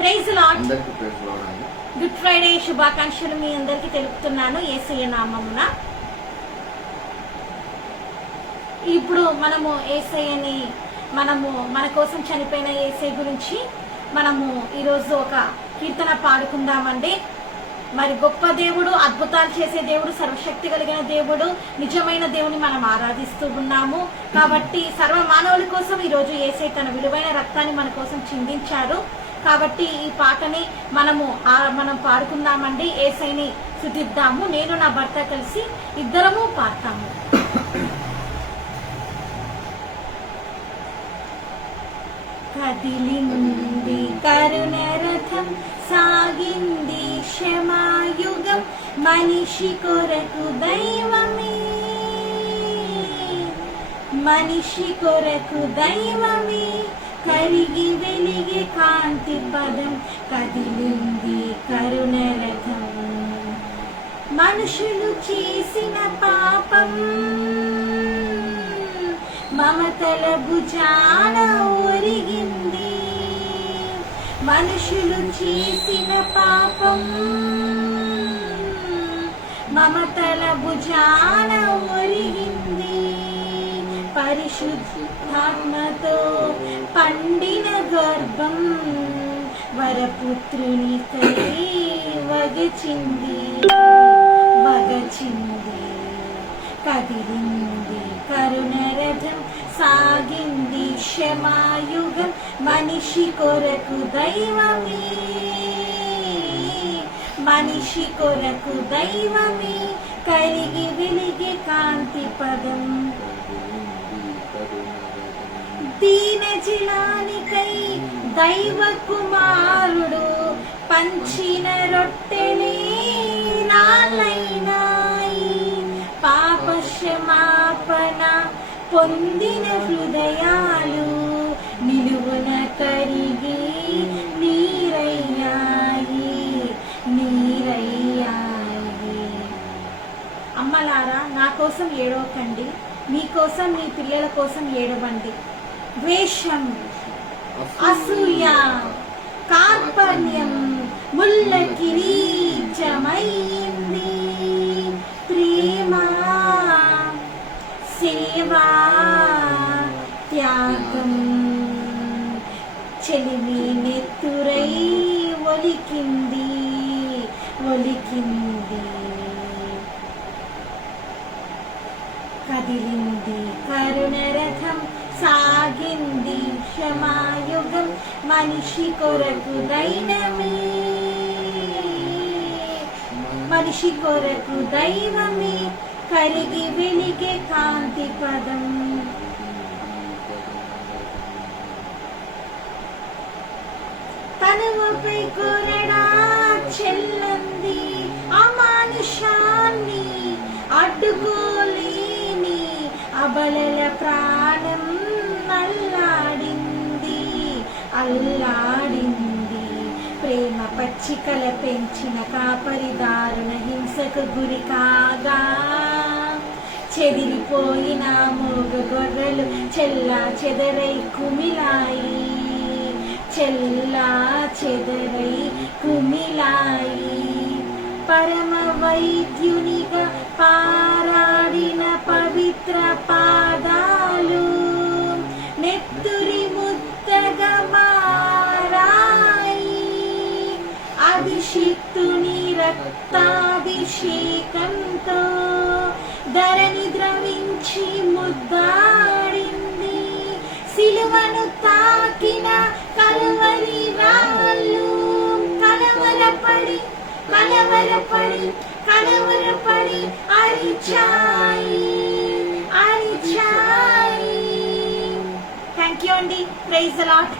Praise lord. Good Friday శుభాకాంక్షలు మీ అందరికీ తెలుపుతున్నాను యేసయ్య నామమున. ఇప్పుడు మనము యేసయ్యని మన కోసం చనిపోయిన యేసయ్య గురించి మనము ఈరోజు ఒక కీర్తన పాడుకుందామండి. మరి గొప్ప దేవుడు, అద్భుతాలు చేసే దేవుడు, సర్వశక్తి కలిగిన దేవుడు, నిజమైన దేవుని మనం ఆరాధిస్తూ ఉన్నాము. కాబట్టి సర్వ మానవుల కోసం ఈరోజు యేసయ్య తన విలువైన రక్తాన్ని మన కోసం చిందించారు. కాబట్టి ఈ పాటని మనం పాడుకుందామండి. యేసయ్యని స్తుతిద్దాము. నేను నా భర్త కలిసి ఇద్దరము పాడతాము. కదిలింది కరుణ రథం, సాగింది క్షమాయుగం, మనిషి కొరకు దైవమే, మనిషి కొరకు దైవమే, కరిగి వెలిగే కాంతి పదం. కదిలింది కరుణ రథం, మనుషులు చేసిన పాపం మమతల భుజాన ఒరిగింది. మనుషులు చేసిన పాపం మమతల భుజాన ఒరిగింది. పరిశుద్ధాత్మతో పండిన గర్భం వరపుత్రుని కై వగచింది. కదిలింది కరుణ రథం, సాగింది క్షమాయుగం, మనిషి కొరకు దైవమే, మనిషి కొరకు దైవమే, కరిగి వెలిగే కాంతి పదం. దీన జలానికై దైవ కుమారుడు పంచిన రొట్టెలే రాళ్ళైనాయి. పాప క్షమాపణ పొందిన హృదయాలు నిలువున కరిగి నీరయ్యాయి. అమ్మలారా, నా కోసం ఏడవకండి, మీకోసం మీ పిల్లల కోసం ఏడవండి. ద్వేషం, అసూయ, కార్పణ్యం ముళ్ళ కిరీటమైంది. ప్రేమ, సేవా, త్యాగం చెలిమి నెత్తురై ఒలికింది. కదిలింది కరుణ రథం, సాగింది క్షమాయుగం, మనిషి కొరకు దైవమే, మనిషి కొరకు దైవమే, కరిగి వెలిగే కాంతి పదం. తనువుపై కొరడా చెల్లంది, అమానుషాన్ని అడ్డుకోలేని అబలల ప్రాణం అల్లాడింది. ప్రేమ పచ్చికల పెంచిన కాపరి దారుణ హింసకు గురి కాగా, చెదిరిపోయిన మూగ గొర్రెలు చెల్లా చెదరై కుమిలాయి. పరమ వైద్యునిగా పారాడిన పవిత్ర పాదాలు నెత్తురి ముద్దగా మారాయి. అభిషిక్తుని రక్తాభిషేకంతో ధరణి ద్రవించి ముద్దాడింది. సిలువను తాకిన కలువరి రాళ్ళు కలవరపడి అరిచాయి. థ్యాంక్ యూ అండి. Praise the lord.